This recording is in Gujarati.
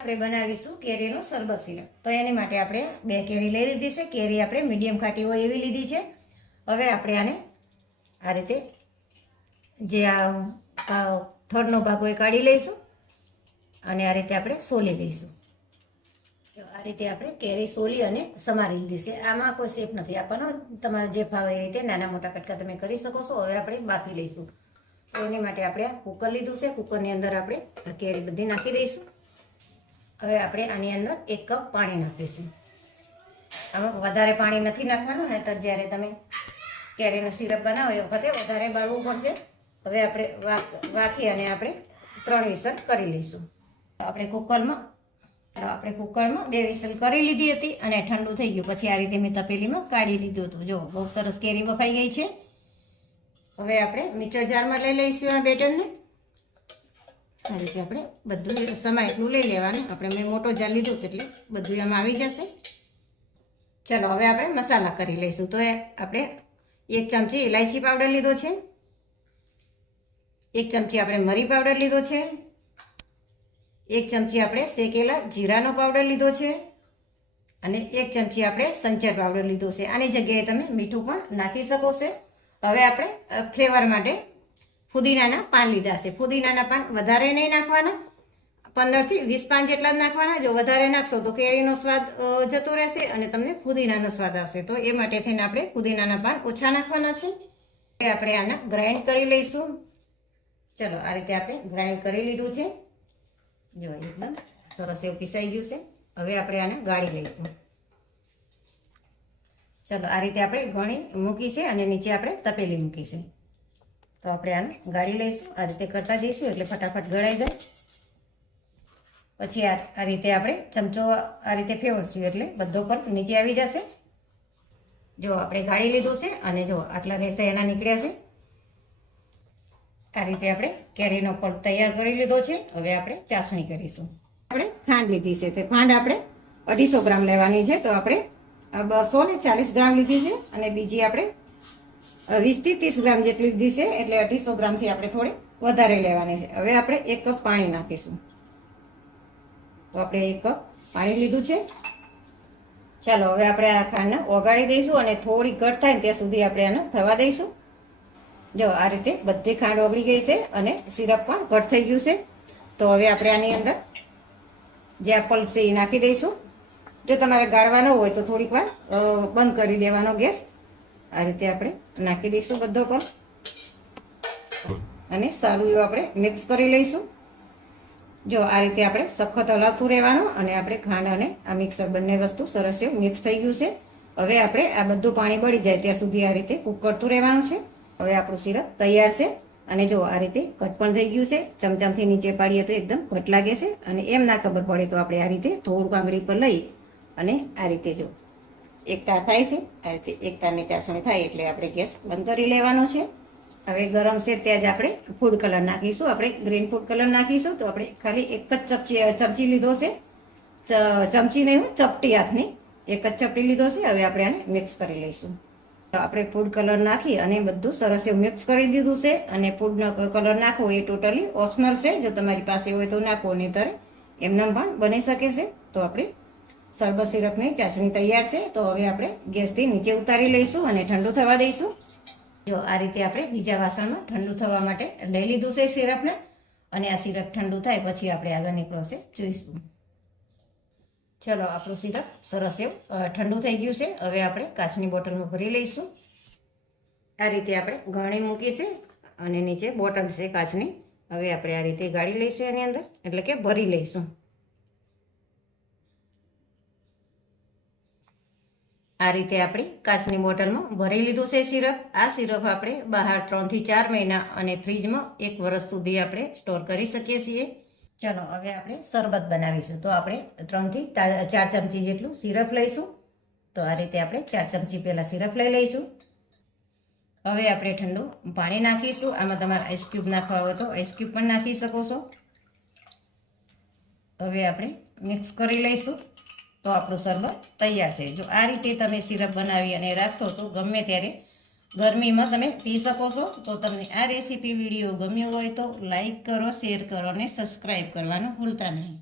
આપણે બનાવીશું કેરીનો શરબત સિરપ. તો એની માટે આપણે 2 કેરી લઈ લીધી છે. કેરી આપણે મીડિયમ ખાટી હોય એવી લીધી છે. હવે આપણે આને આ રીતે જે આ થડનો ભાગ હોય કાઢી લઈશું અને આ રીતે આપણે સોલી લઈશું. આ રીતે આપણે કેરી સોલી અને સમારી લીધી છે. આમાં કોઈ શેપ નથી આપવાનો, તમારે જે ફાવે એ રીતે નાના મોટા કટકા તમે કરી શકો છો. હવે આપણે બાફી લઈશું. તો એની માટે આપણે આ કુકર લીધું છે. કુકરની અંદર આપણે આ કેરી બધી નાખી દઈશું. હવે આપણે આની અંદર 1 કપ પાણી નાખીશું. આમાં વધારે પાણી નથી નાખવાનું, નહીંતર જ્યારે તમે કેરીનો સિરપ બનાવો એ વખતે વધારે બાળવું પડશે. હવે આપણે વાકી અને આપણે 3 વિસલ કરી લઈશું. આપણે કુકરમાં 2 વિસલ કરી લીધી હતી અને ઠંડુ થઈ ગયું પછી આ રીતે મેં તપેલીમાં કાઢી લીધું હતું. જો બહુ સરસ કેરી બફાઈ ગઈ છે. હવે આપણે મિક્સર જારમાં લઈ લઈશું આ બેટરને. આ રીતે આપણે બધું સમાય એટલું લઈ લેવાનું. મેં મોટો જાર લીધો છે એટલે બધું એમાં આવી જશે. ચલો હવે આપણે મસાલા કરી લઈશું. તો આપણે 1 ચમચી ઇલાયચી પાવડર લીધો છે, 1 ચમચી આપણે મરી પાવડર લીધો છે, 1 ચમચી આપણે શેકેલા જીરાનો પાવડર લીધો છે અને 1 ચમચી આપણે સંચર પાવડર લીધો છે. આની જગ્યાએ તમે મીઠું પણ નાખી શકો છો. હવે આપણે ફ્લેવર માટે ફુદીનાના પાન લીધા છે. ફુદીનાના પાન વધારે નહીં નાખવાના, 15 થી 20 પાન જેટલા જ નાખવાના. જો વધારે નાખશો તો કેરીનો સ્વાદ જતો રહેશે અને તમને ફુદીનાનો સ્વાદ આવશે. તો એ માટે થઈને આપણે ફુદીનાના પાન ઓછા નાખવાના છે. આપણે આના ગ્રાઇન્ડ કરી લઈશું. ચલો આ રીતે આપણે ગ્રાઇન્ડ કરી લીધું છે. જો એકદમ સરસ એવું પીસાઈ ગયું છે. હવે આપણે આને ગાળી લઈશું. ચલો આ રીતે આપણે ગણી મૂકી છે અને નીચે આપણે તપેલી મૂકી છે. તો આપણે આને ગાળી લઈશું. આ રીતે કરતા જઈશું એટલે ફટાફટ ગળાઈ જાય. પછી આ રીતે આપણે ચમચો આ રીતે ફેરવશું એટલે બધો પલ્પ નીચે આવી જશે. જો આપણે ગાળી લીધું છે અને જો આટલા રેસા એના નીકળ્યા છે. આ રીતે આપણે કેરીનો પલ્પ તૈયાર કરી લીધો છે. હવે આપણે ચાસણી કરીશું. આપણે ખાંડ લીધી છે. તો ખાંડ આપણે 250 ગ્રામ લેવાની છે. તો આપણે 240 ગ્રામ લીધી છે અને બીજી આપણે 20 થી 30 ગ્રામ જેટલી લીધી છે. એટલે 250 ગ્રામથી આપણે થોડી વધારે લેવાની છે. હવે આપણે 1 કપ પાણી નાખીશું. તો આપણે 1 કપ પાણી લીધું છે. ચાલો હવે આપણે આ ખાંડને ઓગાળી દઈશું અને થોડી ઘટ થાય ને ત્યાં સુધી આપણે આને થવા દઈશું. જો આ રીતે બધી ખાંડ ઓગળી ગઈ છે અને સિરપ પણ ઘટ થઈ ગયું છે. તો હવે આપણે આની અંદર જે આ પલ્પ છે એ નાખી દઈશું. જો તમારે ગાળવાનો હોય તો થોડીક વાર બંધ કરી દેવાનો ગેસ. આ રીતે આપણે નાખી દઈશું બધો પલ્પ અને સારું એવું આપણે મિક્સ કરી લઈશું. જો આ રીતે આપણે સખત હલાવતું રહેવાનું અને આપણે ખાંડ અને આ મિક્સર બંને વસ્તુ સરસ એવું મિક્સ થઈ ગયું છે. હવે આપણે આ બધું પાણી બળી જાય ત્યાં સુધી આ રીતે કૂક કરતું રહેવાનું છે. હવે આપણું સિરપ તૈયાર છે અને જો આ રીતે ઘટ પણ થઈ ગયું છે. ચમચામથી નીચે પાડીએ તો એકદમ ઘટ લાગે છે અને એમ ના ખબર પડે તો આપણે આ રીતે થોડુંક આંગળી પર લઈ અને આ રીતે જો એક તાર થાય છે. આ રીતે એક તારની ચાસણી થાય એટલે આપણે ગેસ બંધ કરી લેવાનો છે. હવે ગરમ છે ત્યાં જ આપણે ફૂડ કલર નાખીશું. આપણે ગ્રીન ફૂડ કલર નાખીશું. તો આપણે ખાલી 1 જ ચમચી લીધો છે. ચમચી નહીં હોય, ચપટી હાથની 1 જ ચપટી લીધો છે. હવે આપણે આને મિક્સ કરી લઈશું. આપણે ફૂડ કલર નાખી અને બધું સરસ એવું મિક્સ કરી દીધું છે. અને ફૂડ કલર નાખવો એ ટોટલી ઓપ્શનલ છે. જો તમારી પાસે હોય તો નાખો, નહીંતર એમને પણ બની શકે છે. તો આપણે શરબત સિરપની ચાસણી તૈયાર છે. તો હવે આપણે ગેસથી નીચે ઉતારી લઈશું અને ઠંડુ થવા દઈશું. જો આ રીતે આપણે બીજા વાસણમાં ઠંડુ થવા માટે લઈ લીધું છે સિરપને અને આ સિરપ ઠંડુ થાય પછી આપણે આગળની પ્રોસેસ જોઈશું. ચલો આપણું સિરપ સરસ એવું ઠંડુ થઈ ગયું છે. હવે આપણે કાચની બોટલમાં ભરી લઈશું. આ રીતે આપણે ગરણી મૂકી છે અને નીચે બોટલ છે કાચની. હવે આપણે આ રીતે ગાળી લઈશું એની અંદર, એટલે કે ભરી લઈશું. આ રીતે આપણી કાચની બોટલમાં ભરી લીધું છે સિરપ. આ સિરપ આપણે બહાર 3 થી 4 મહિના અને ફ્રીજમાં 1 વર્ષ સુધી આપણે સ્ટોર કરી શકીએ છીએ. ચલો હવે આપણે શરબત બનાવીશું. તો આપણે 3 થી 4 ચમચી જેટલું સિરપ લઈશું. તો આ રીતે આપણે 4 ચમચી પહેલાં સિરપ લઈ લઈશું. હવે આપણે ઠંડુ પાણી નાખીશું. આમાં તમારે આઈસ ક્યુબ નાખવા હોય તો આઈસ ક્યુબ પણ નાખી શકો છો. હવે આપણે મિક્સ કરી લઈશું. તો આપણું શરબત તૈયાર છે. જો આ રીતે તમે સિરપ બનાવી અને રાખશો તો ગમે ત્યારે ગરમીમાં તમે પી શકો છો. તો તમને આ રેસીપી વિડીયો ગમ્યો હોય તો લાઈક કરો, શેર કરો અને સબસ્ક્રાઈબ કરવાનું ભૂલતા નહીં.